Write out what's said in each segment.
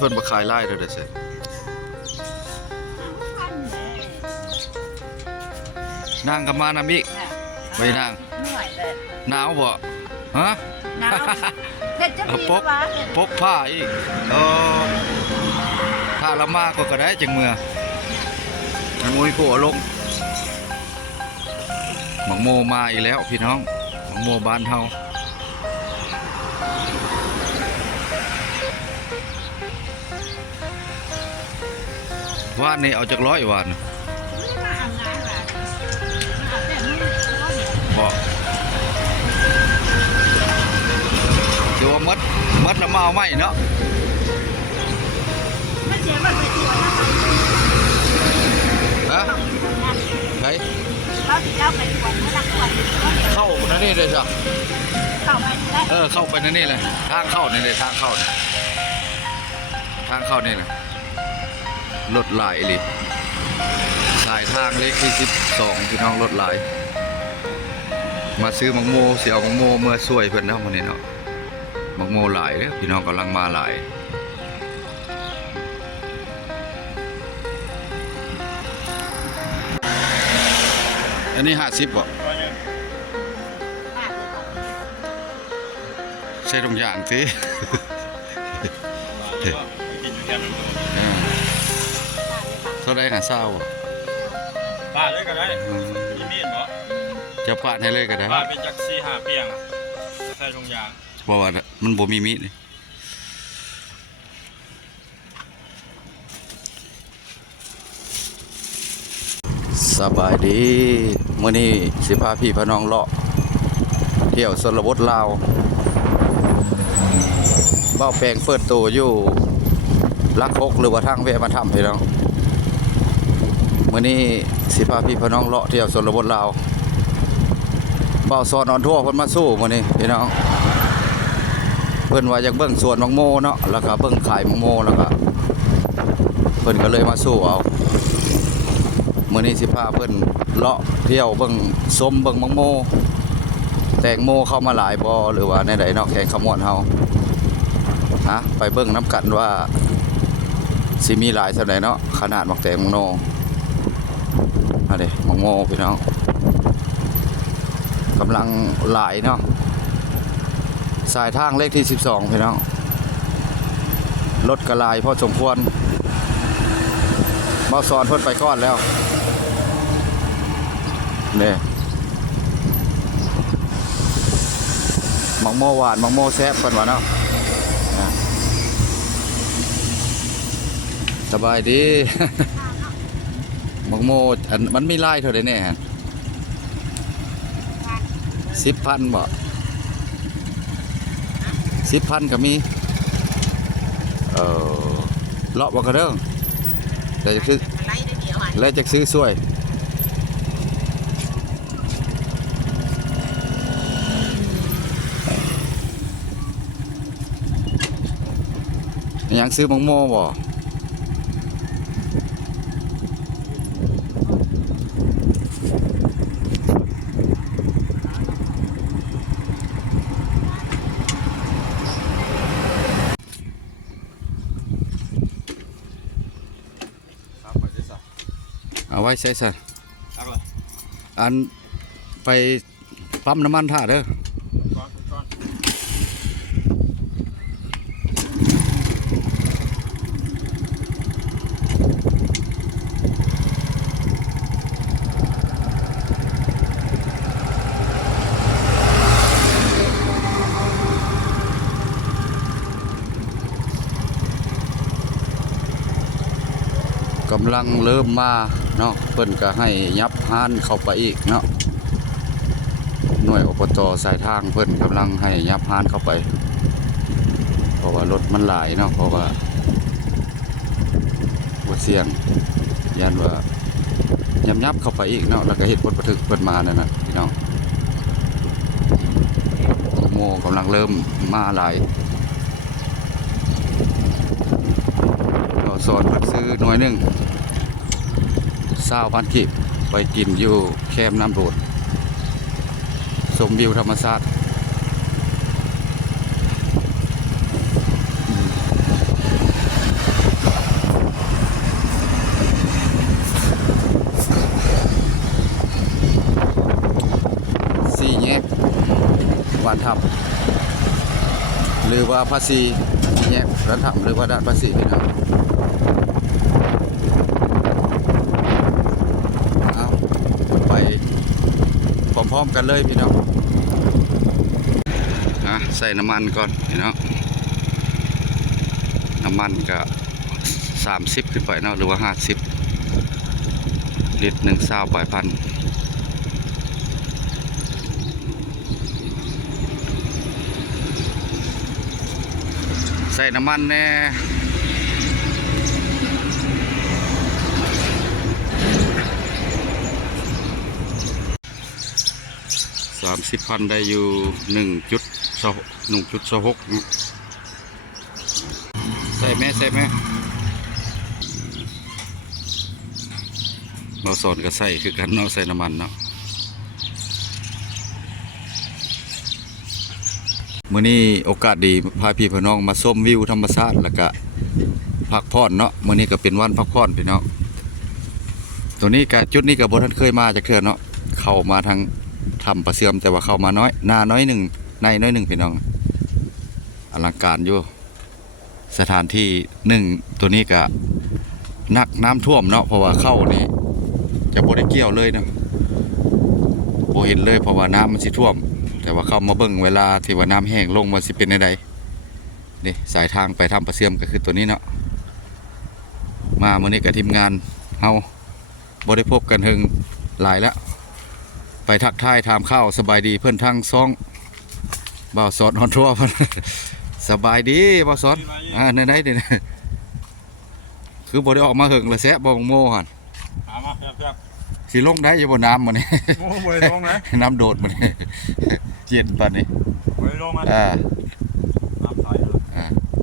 เพิ่นบ่ขายไล่เด้อเด้อเซ่นางก็มานำอีกไปนางหนาวบ่ฮะ หนาวเด็ดจะมี ปก วะ ปกผ้าอีกถ้าละมากก็ได้จังเมื่อมันมุ้ยผัวลงหมักโมมาอีกแล้วพี่น้องหมักโมบ้านเฮาว่านนี่เอาจาก100วันบอกเดี๋ยวว่ามัดละมาเอาไหมเนาะฮะไหนเข้านั่นนี่เลยจ้ะเข้าไปนั่นนี่เลยทางเข้านี่เลยทางเข้านี่เลยรถหลายเลยสายทางเล็กที่12พี่น้องรถหลายมาซื้อมังโมเสียวมังโมเมื่อช่วยเพื่อนเนาะวันนี้เนาะมังโมหลายเลยพี่น้องกำลังมาหลายอันนี้50บ่ใช่ตรงอย่างสิเท่าไรหาเศร้า ปาดเลยก็ได้มีมีดบ่ จะปาดให้เลยก็ได้ ปาดเป็นจัก4-5เปียงใส่ถุงยาง เพราะว่ามันบ่มีมีดนี่สบายดีมื้อนี้สิพาพี่พาน้องเลาะเที่ยวชนบทลาวเบ้าแปลงเปิดตัวอยู่ลัก6หรือว่าทางแวะมาทำพี่น้องมื้อนี้สิพาพี่พาน้องเลาะเที่ยวชนบทลาวเบ้าซอนออนทั่วเพิ่นมาสู้มื้อนี้พี่น้องเพิ่นว่าอยากเบิ่งสวนมังโมเนาะแล้วก็เบิ่งขายมังโมแล้วก็เพิ่นก็เลยมาสู้เอามื้อนี้สิพาเพิ่นเลาะเที่ยวเบิ่งส้มเบิ่งมังโมแตงโมเข้ามาหลายบ่หรือว่าในใดเนาะแข่งขมวดเฮาไปเบิ่งน้ำกันว่าสิมีหลายเท่าใดเนาะขนาดมักแตงมังโนเอาเด้มังโมพี่น้องกำลังหลายเนาะสายทางเลขที่12พี่น้องรถกระลายพอสมควรมาสอนเพิ่นไปก่อนแล้วนี่มังโมหวานมังโมแซ่บเพิ่นว่าเนาะสบายดี มังโมอันมันมีลายเท่าใดแน่ฮะ10,000 บ่10,000ก็มีเลาะบ่กระเด้งแต่จะซื้อแล้วจะซื้อช่วยยังซื้อมังโมบ่เอาไว้ใช้ซะอันไปปั๊มน้ำมันท่าเด้อกำลังเริ่มมาเนาะเพิ่นก็ให้ยับห้านเข้าไปอีกเนาะหน่วยอบต.สายทางเพิ่นกำลังให้ยับห้านเข้าไปเพราะว่ารถมันหลายเนาะเพราะว่าบ่เสี่ยงยันว่ายับเข้าไปอีกเนาะแล้วก็เฮ็ดผลบันทึกเพิ่นมานั่นน่ะพี่น้องโมกำลังเริ่มมาหลายก็สอนเพิ่นซื้อหน่วยนึง20,000 กีบไปกินอยู่แคมป์น้ำโดดชมวิวธรรมชาติ ว่าภาษีแยกระดับหรือว่าด้านภาษีพี่น้องเอาไปพร้อมๆกันเลยพี่น้องใส่น้ำมันก่อนพี่น้องน้ำมันก็30ขึ้นไปเนาะหรือว่า50ลิตร1ซาวปลายพันใส่น้ำมันแน่30,000ได้อยู่1.26ใส่แม่เราสอนก็ใส่คือกันเนาะใส่น้ำมันเนาะมื้อนี้โอกาสดีพาพี่พี่น้องมาชมวิวธรรมชาติแล้วก็พักผ่อนเนาะมื้อนี้ก็เป็นวันพักผ่อนพี่น้องตัวนี้ก็จุดนี้ก็บ่ทันเคยมาจักเทื่อเนาะเข้ามาทางถ้ำประเสื่อมแต่ว่าเข้ามาน้อยหน้าน้อยหนึ่งในน้อยหนึ่งพี่น้องอลังการอยู่สถานที่หนึ่งตัวนี้ก็นักน้ำท่วมเนาะเพราะว่าเข้านี่จะบ่ได้เกี่ยวเลยเนาะบ่เห็นเลยเพราะว่าน้ำมันสิท่วมแต่ว่าเข้ามาเบิ่งเวลาที่ว่าน้ำแห้งลงมันสิเป็นไดนี่สายทางไปถ้ำประเสื่อมก็คือตัวนี้เนาะมามื้อนี้กับทีมงานเฮาบ่ได้พบกันถึงหลายแล้วไปทักทายถามข้าวสบายดีเพื่อนทั้งซ่องบ่าวสอนฮอนทัวร์สบายดีบ่าวสอนในไหนเด้คือบ่ได้ออกมาหึงเลยแซะบ่บังโมหั่นมาเพียบสิลงได้อยู่บนน้ำมื้อนี้โอ้บ่ได้ลงนะน้ำโดดมื้อนี้เย็นปานนี้บ่ได้ลงนะน้ำใส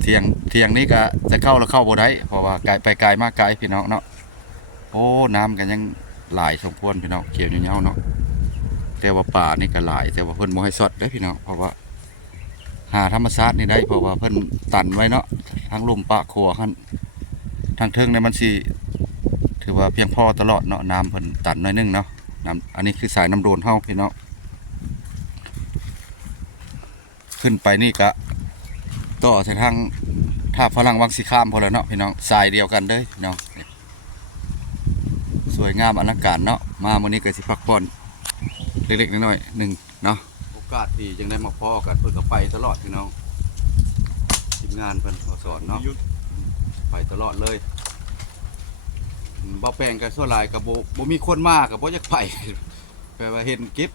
เที่ยงนี้ก็จะเข้าแล้วเข้าบ่ได้เพราะว่าไกลไปไกลมากไกลพี่น้องเนาะโอ้น้ำกันยังหลายสมควรพี่น้องเขียวยาวๆเนาะแต่ว่าป่านี่ก็หลายแต่ว่าเพิ่นบ่ให้สดเด้อพี่น้องเพราะว่าหาธรรมชาตินี่ได้เพราะว่าเพิ่นตันไว้เนาะทางลุ่มปะขัวคั่นทางเทิงเนี่ยมันสิถือว่าเพียงพอตลอดเนาะน้ำเพิ่นตันน้อยนึงเนาะน้ำอันนี้คือสายน้ำโดนเฮาพี่น้องขึ้นไปนี่ก็ต่อเส้นทางท่าฝรั่งวังสีข้ามพอแล้วเนาะพี่น้องสายเดียวกันเด้อพี่น้องสวยงามอลังการเนาะมามื้อนี้ก็สิพักผ่อนเล็กๆน้อยๆหนึ่งเนาะโอกาสที่ยังได้มาพอกันเพิ่นก็ไปตลอดพี่น้องทีมงานเพิ่นมาสอนเนาะไปตลอดเลยบ่แปลงกับส่วนหลายกับบ่มีคนมากกับบ่อยากไปแปลว่าเห็นกิฟ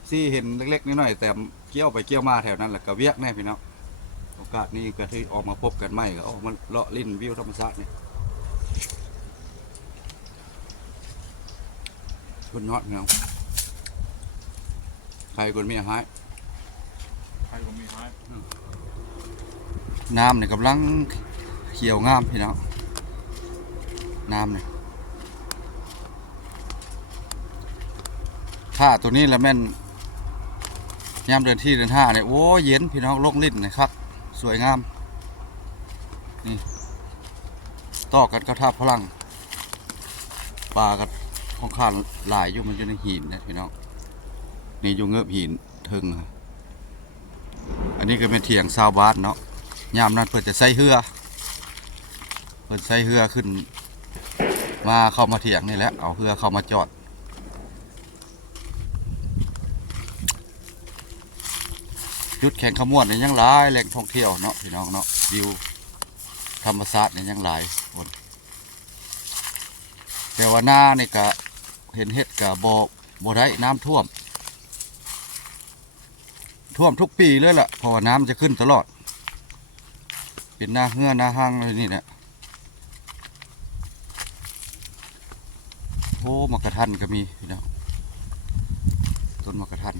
FC เห็นเล็กๆน้อยๆแต่เกี่ยวไปเกี่ยวมาแถวนั้นแหละก็เวียกแน่พี่น้องโอกาสนี้ก็ที่ออกมาพบกันใหม่ก็ออกมาเลาะลิ้นวิวธรรมชาตินี่คนยอดพี่น้องใครคนมีอาหารน้ำเนี่ยกำลังเขียวงามพี่น้องน้ำเนี่ยถ้าตัวนี้แล้วแม่นยามเดือนที่เดือน5เนี่ยโอ้เย็นพี่น้องโลกลิ้นนะครับสวยงามนี่ต่อกันก็ท่าพลังปลากับของข้าหลายอยู่มันอยู่ในหินนะพี่น้องนี่อยู่เงือบหินทึงอันนี้ก็เป็นเถียงชาวบ้านเนาะยามนั้นเพื่อจะใส่เหือเพื่อใส่เหือขึ้นมาเข้ามาเถียงนี่แหละเอาเหือเข้ามาจอดจุดแข่งขมวดเนี่ยยังหลายแหล่งท่องเที่ยวเนาะพี่น้องเนาะวิวธรรมชาติเนี่ยยังหลายคนแต่ว่าหน้านี่ก็เห็นเห็ดกับบ่ได้น้ำท่วมทุกปีเลยล่ะเพราะว่าน้ำจะขึ้นตลอดเป็นหน้าเหือหน้าห้างเลยนี่นะโอ้มะกระทันก็มีพี่น้องต้นมะกระทัน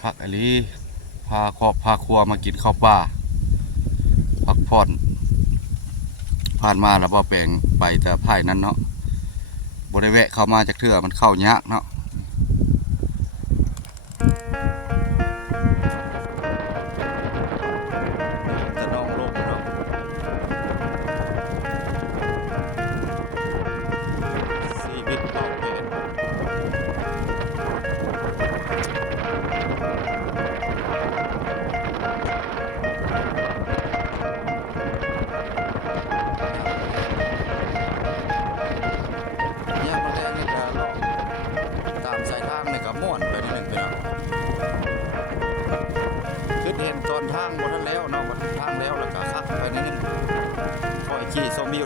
พักอลีพาครอบพาครัวมากินข้าวป่าพักผ่อนผ่านมาแล้วบ่แปลงไปแต่ภายนั้นเนาะบ่ได้แวะเข้ามาจากเทื่อมันเข้ายากเนาะจะน้องลงเนาะชีวิตต่อเกณฑ์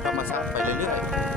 ธรรมชาติไปเรื่อยๆ